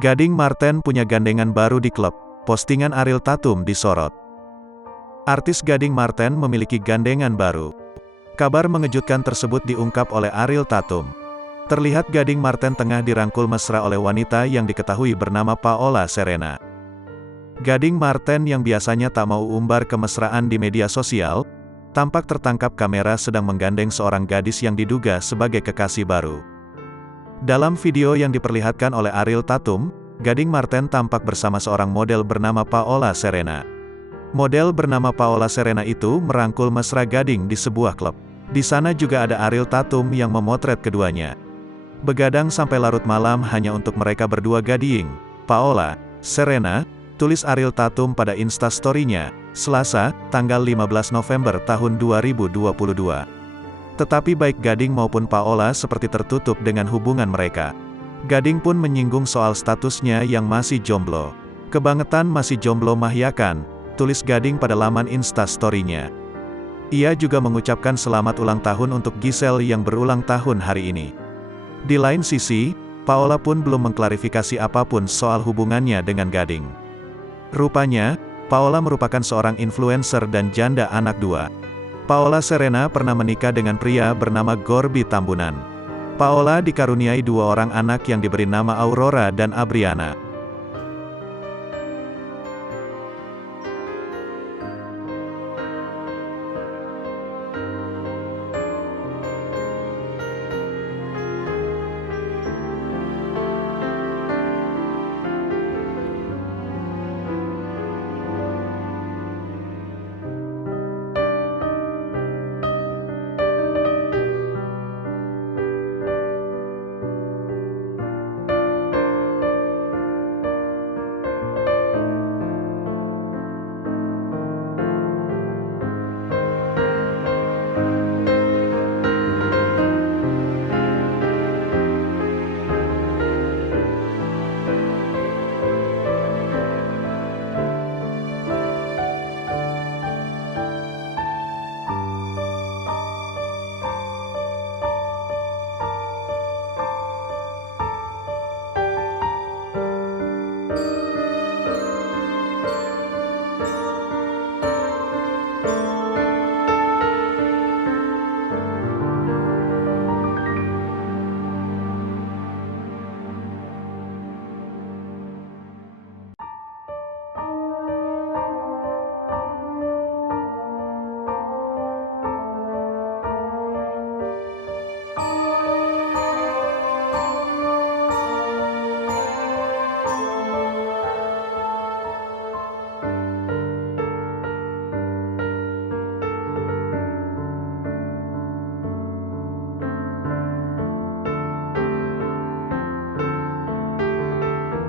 Gading Marten punya gandengan baru di klub, postingan Ariel Tatum disorot. Artis Gading Marten memiliki gandengan baru. Kabar mengejutkan tersebut diungkap oleh Ariel Tatum. Terlihat Gading Marten tengah dirangkul mesra oleh wanita yang diketahui bernama Paola Serena. Gading Marten yang biasanya tak mau umbar kemesraan di media sosial, tampak tertangkap kamera sedang menggandeng seorang gadis yang diduga sebagai kekasih baru. Dalam video yang diperlihatkan oleh Ariel Tatum, Gading Marten tampak bersama seorang model bernama Paola Serena. Model bernama Paola Serena itu merangkul mesra Gading di sebuah klub. Di sana juga ada Ariel Tatum yang memotret keduanya. Begadang sampai larut malam hanya untuk mereka berdua Gading, Paola, Serena, tulis Ariel Tatum pada Instastory-nya, Selasa, tanggal 15 November tahun 2022. Tetapi baik Gading maupun Paola seperti tertutup dengan hubungan mereka. Gading pun menyinggung soal statusnya yang masih jomblo. "Kebangetan masih jomblo mah ya kan?" tulis Gading pada laman Instastory-nya. Ia juga mengucapkan selamat ulang tahun untuk Giselle yang berulang tahun hari ini. Di lain sisi, Paola pun belum mengklarifikasi apapun soal hubungannya dengan Gading. Rupanya, Paola merupakan seorang influencer dan janda anak dua. Paola Serena pernah menikah dengan pria bernama Gorby Tambunan. Paola dikaruniai dua orang anak yang diberi nama Aurora dan Abriana.